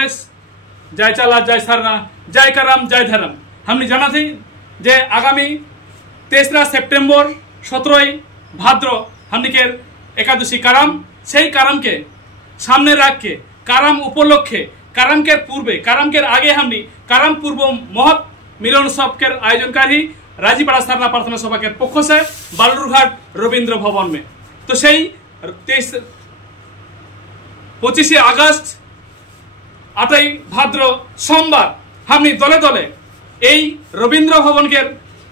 धर्मेश, जय चाला, जय सरना, जय करम, जय धर्म। हमने जाना थी जे आगामी 3रा सेप्टेम्बर 17 भाद्र हमने के एकादशी काराम, से काराम के सामने रख के काराम उपलक्षे काराम के पूर्वे काराम के आगे हमने काराम पूर्व महत मिलन उत्सव के आयोजनकारी राजीपाड़ा सरना प्रार्थना सभा के पक्ष से बालुरघाट रवींद्र भवन में। तो सही 25 अगस्त 8 भाद्र सोमवार हमने दले दले এই রবীন্দ্র ভবন के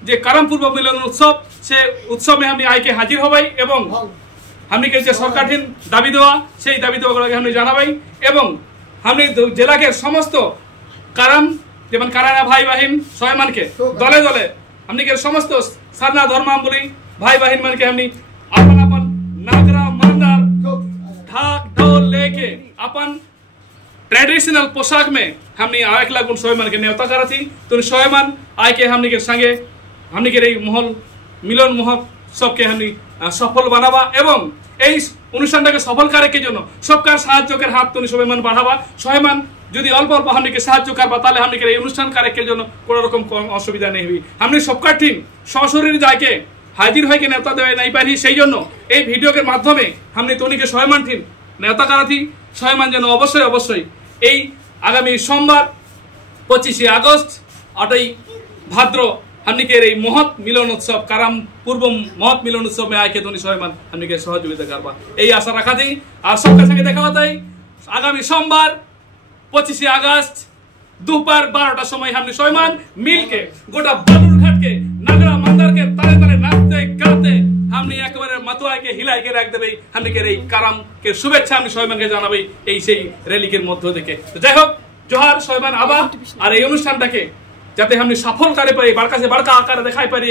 जे काराम पूर्व मिलन उत्सव से उत्सव में हमने आई के हाजिर हबाई एवं हमने के सरकारधीन दाबी देवा से दाबी देवा हमने जानाबाई एवं हमने जिला के समस्त काराम जेमन काराना भाई बहन सयमान के दले दले हमने के समस्त सरना धर्मावलम्बी भाई बहन मन के हमने अपन अपन नागरा मंदार ढाक ढोल लेके अपन ट्रेडिशनल पोशाक में हमने 1 लाख सयमान के न्योता करा थी। तो सयमान आय के हमने के संगे हमने के महल मिलन महोत्सव के हमने सफल बनावा एवं অনুষ্ঠানটা के सफल करे के जন্য सबकार সাহায্যের হাত তুমি সবাইমান বাড়াবা। সবাইমান যদি অল্প অল্প हमने के সাহায্য করবা তাহলে हमने के অনুষ্ঠান কারের জন্য কোনো রকম অসুবিধা নেই হবি। हमने सबकार टीम সশরীরে যাকে হাজির হয় के नेता দেয় নাই পারি সেই জন্য এই ভিডিও के মাধ্যমে हमने তোনি के সবাইমান टीम नेता करा थी। সবাইমান যেন অবশ্যই অবশ্যই এই আগামী সোমবার 25 আগস্ট 8 भाद्र हमने के महत मिलन उत्सव काराम पूर्व महत मिलन उत्सव में आके तो सबाई हमने के सहयोगिता करवा यही आशा रखा थी। और सबके संगे देखा होता है आगामी सोमवार 25 अगस्त दोपहर 12टार समय हमने सबाई मिल के गोटा बालुरघाट के नगरा मंदिर के तले तले नाचते गाते हमने एक मतुआ के हिलाई के रख देवे। हमने के काराम के शुभेच्छा हमने सबाई के जानाबे এই रैली के मध्य देखे। तो যাই হোক जोहार सबाई आबा और এই অনুষ্ঠানটাকে जाते हमने सफल करे पारी बड़का से बड़का आकार दिखाई पारी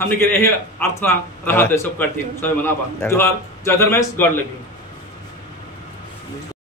हमने के यही प्रार्थना रहा सबका टीम सबाई आबा जोहार। जय धर्मेश, गॉड लव यू।